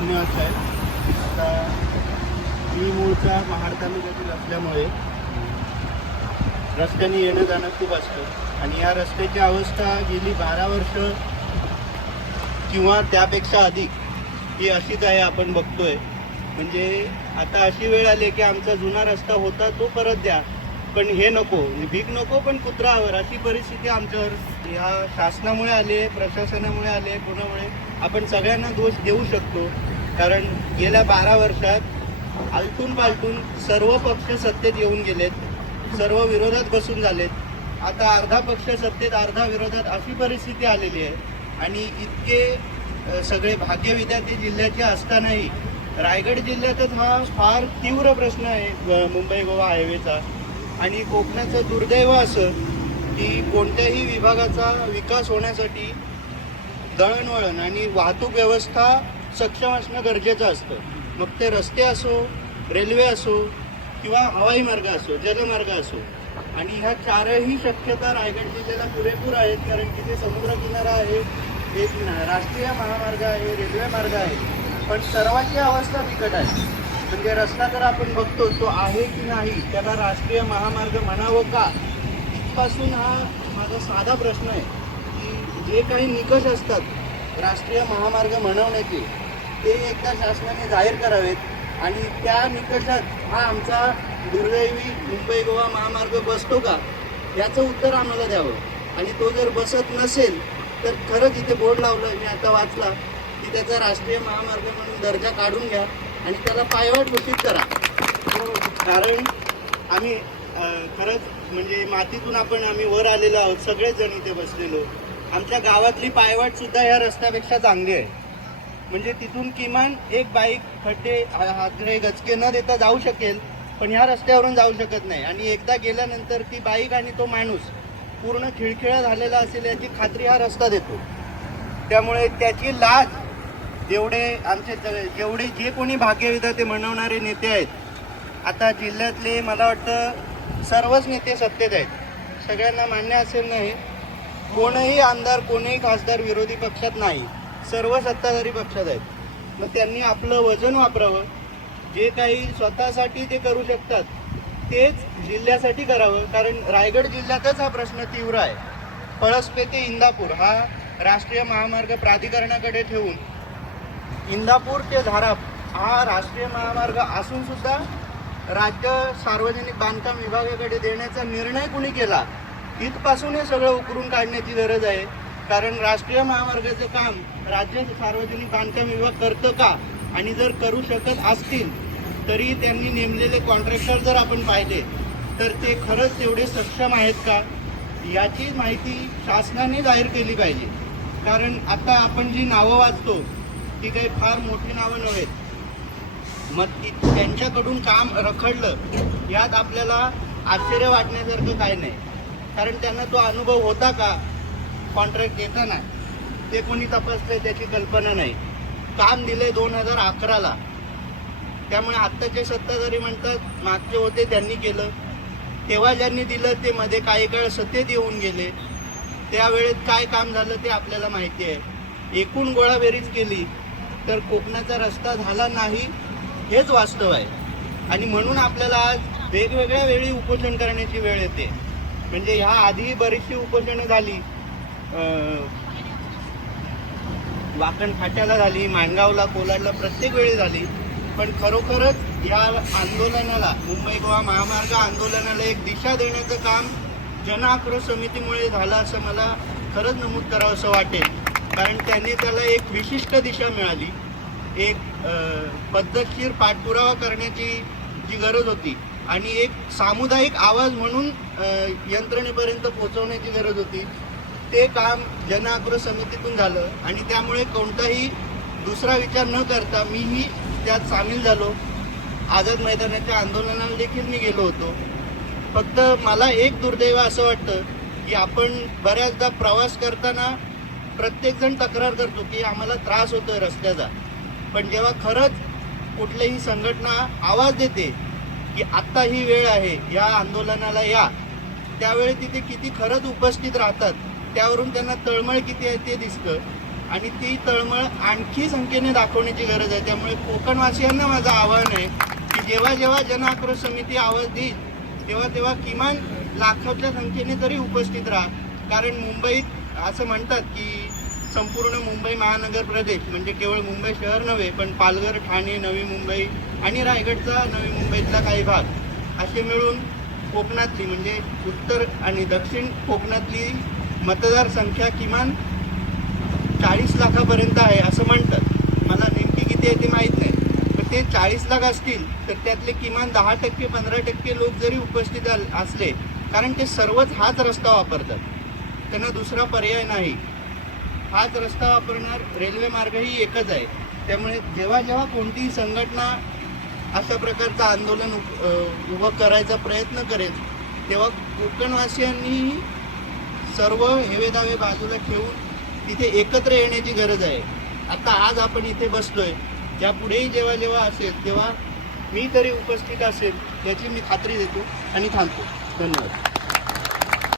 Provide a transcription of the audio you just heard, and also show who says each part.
Speaker 1: धन्यवाद साहेब. आता मी मूळचा महाड तालुक्यातील असल्यामुळे रस्त्याने येणं जाणं खूप असतं. आणि या रस्त्याची अवस्था गेली बारा वर्ष किंवा त्यापेक्षा अधिक ही अशीच आहे आपण बघतोय. म्हणजे आता अशी वेळ आली की आमचा जुना रस्ता होता तो परत द्या. पण हे नको भीक नको पण कुत्रावर अशी परिस्थिती आमच्यावर या शासनामुळे आली आहे प्रशासनामुळे आली आहे कोणामुळे. आपण सगळ्यांना दोष देऊ शकतो कारण गेल्या बारा वर्षात आलटून पालटून सर्व पक्ष सत्तेत येऊन गेलेत सर्व विरोधात बसून झालेत. आता अर्धा पक्ष सत्तेत अर्धा विरोधात अशी परिस्थिती आलेली आहे. आणि इतके सगळे भाग्य विद्यार्थी जिल्ह्याचे असतानाही रायगड जिल्ह्यातच हा फार तीव्र प्रश्न आहे मुंबई गोवा हायवेचा. आणि कोकणाचं दुर्दैव असं की कोणत्याही विभागाचा विकास होण्यासाठी दळणवळण आणि वाहतूक व्यवस्था सक्षम असणं गरजेचं असतं. मग ते रस्ते असो रेल्वे असो किंवा हवाई मार्ग असो जलमार्ग असो. आणि ह्या चारही शक्यता रायगड जिल्ह्याला पुरेपूर आहेत कारण तिथे समुद्रकिनारा आहे एक ना- राष्ट्रीय महामार्ग आहे रेल्वे मार्ग आहे. पण सर्वांची अवस्था बिकट आहे. म्हणजे रस्ता तर आपण बघतो तो आहे की नाही त्याला राष्ट्रीय महामार्ग म्हणावं का? इथपासून हा माझा साधा प्रश्न आहे की जे काही निकष असतात राष्ट्रीय महामार्ग म्हणवण्याचे ते एकदा शासनाने जाहीर करावेत आणि त्या निकषात हा आमचा दुर्दैवी मुंबई गोवा महामार्ग बसतो का? याचं उत्तर आम्हाला द्यावं. आणि तो जर बसत नसेल तर खरंच इथे बोर्ड लावलं मी आता वाचला की त्याचा राष्ट्रीय महामार्ग म्हणून दर्जा काढून घ्या. आणि त्याला पायवाट घोषित करा. कारण आम्ही खरंच म्हणजे मातीतून आपण आम्ही वर आलेलो आहोत सगळेच जण इथे बसलेलो आमच्या गावातली पायवाट सुद्धा या रस्त्यापेक्षा चांगली आहे. म्हणजे तिथून किमान एक बाईक खड्डे हादरे गचके न देता जाऊ शकेल पण ह्या रस्त्यावरून जाऊ शकत नाही. आणि एकदा गेल्यानंतर ती बाईक आणि तो माणूस पूर्ण खिळखिळा झालेला असेल याची खात्री हा रस्ता देतो. त्यामुळे त्याची लाज जेवढे आमचे जेवढे जे कोणी भाग्यविधाते म्हणवणारे नेते आहेत आता जिल्ह्यातले मला वाटतं सर्वच नेते सत्तेत आहेत. सगळ्यांना मान्य असेल नाही कोणही आमदार कोणीही खासदार विरोधी पक्षात नाही सर्व सत्ताधारी पक्षात आहेत. मग त्यांनी आपलं वजन वापरावं जे काही स्वतःसाठी ते करू शकतात तेच जिल्ह्यासाठी करावं. कारण रायगड जिल्ह्यातच हा प्रश्न तीव्र आहे. पळसपे ते इंदापूर हा राष्ट्रीय महामार्ग प्राधिकरणाकडे ठेवून इंदापूर ते धाराप हा राष्ट्रीय महामार्ग असून सुद्धा राज्य सार्वजनिक बांधकाम विभागाकडे देण्याचा निर्णय कुणी केला? इथपासून हे सगळं उकरून काढण्याची गरज आहे. कारण राष्ट्रीय महामार्गाचं काम राज्य सार्वजनिक बांधकाम विभाग करतं का? आणि जर करू शकत असतील तरी त्यांनी नेमलेले कॉन्ट्रॅक्टर जर आपण पाहिले तर ते खरंच तेवढे सक्षम आहेत का? याची माहिती शासनाने जाहीर केली पाहिजे. कारण आता आपण जी नावं वाचतो ती काही फार मोठी नावं नव्हेत मग ती त्यांच्याकडून काम रखडलं यात आपल्याला आश्चर्य वाटण्यासारखं काय नाही. कारण त्यांना तो अनुभव होता का? कॉन्ट्रॅक्ट देताना ते कोणी तपासलंय त्याची कल्पना नाही. काम दिले दोन हजार अकराला. त्यामुळे आत्ताचे सत्ताधारी म्हणतात मागचे होते त्यांनी केलं. तेव्हा ज्यांनी दिलं ते मध्ये काही काळ सत्तेत येऊन गेले. त्यावेळेत काय काम झालं ते आपल्याला माहिती आहे. एकूण गोळाबेरीज केली. तर कोकणाचा रस्ता झाला नाही हेच वास्तव आहे. आणि म्हणून आपल्याला आज वेगवेगळ्या वेळी उपोषण करण्याची वेळ येते. म्हणजे ह्या आधी बरीचशी उपोषणं झाली. वाकण फाट्याला झाली माणगावला कोलाडला प्रत्येक वेळी झाली. पण खरोखरच या आंदोलनाला मुंबई गोवा महामार्ग आंदोलनाला एक दिशा देण्याचं काम जन आक्रोश समितीमुळे झालं असं मला खरंच नमूद करावं असं वाटेल. कारण त्याने त्याला एक विशिष्ट दिशा मिळाली. एक पद्धतशीर पाठपुरावा करण्याची जी गरज होती आणि एक सामुदायिक आवाज म्हणून यंत्रणेपर्यंत पोहोचवण्याची गरज होती. ते काम जन समितीतून झालं आणि त्यामुळे कोणताही दुसरा विचार न करता मीही त्यात सामील झालो. आझाद मैदानाच्या आंदोलनाला देखील मी गेलो होतो. फक्त मला एक दुर्दैव असं वाटतं की आपण बऱ्याचदा प्रवास करताना प्रत्येकजण तक्रार करतो की आम्हाला त्रास होतोय रस्त्याचा. पण जेव्हा खरंच कुठलीही संघटना आवाज देते की आत्ता ही वेळ आहे या आंदोलनाला या त्यावेळी तिथे किती खरंच उपस्थित राहतात त्यावरून त्यांना तळमळ किती आहे ते दिसतं. आणि ती तळमळ आणखी संख्येने दाखवण्याची गरज आहे. त्यामुळे कोकणवासियांना माझं आवाहन आहे की जेव्हा जेव्हा जन आक्रोश समिती आवाज देईल तेव्हा तेव्हा किमान लाखाच्या संख्येने तरी उपस्थित राहा. कारण मुंबईत असं म्हणतात की संपूर्ण मुंबई महानगर प्रदेश म्हणजे केवळ मुंबई शहर नव्हे पण पालघर ठाणे नवी मुंबई आणि रायगडचा नवी मुंबईतला काही भाग असे मिळून कोकणातली म्हणजे उत्तर आणि दक्षिण कोकणातली मतदारसंख्या किमान चाळीस लाखापर्यंत आहे असं म्हणतात. मला नेमकी किती आहे ते माहीत नाही. पण ते चाळीस लाख असतील तर त्यातले किमान दहा टक्के पंधरा टक्के लोक जरी उपस्थित आल- असले कारण ते सर्वच हाच रस्ता वापरतात. त्यांना दुसरा पर्याय नाही. हाच रस्ता वापरणार रेल्वे मार्गही एकच आहे. त्यामुळे जेव्हा जेव्हा कोणतीही संघटना अशा प्रकारचं आंदोलन उभं करायचा प्रयत्न करेल तेव्हा कोकणवासियांनी सर्व हेवेदावे बाजूला ठेवून तिथे एकत्र येण्याची गरज आहे. आता आज आपण इथे बसलोय. यापुढेही जेव्हा जेव्हा असेल तेव्हा मी तरी उपस्थित असेल याची मी खात्री देतो आणि थांबतो. धन्यवाद.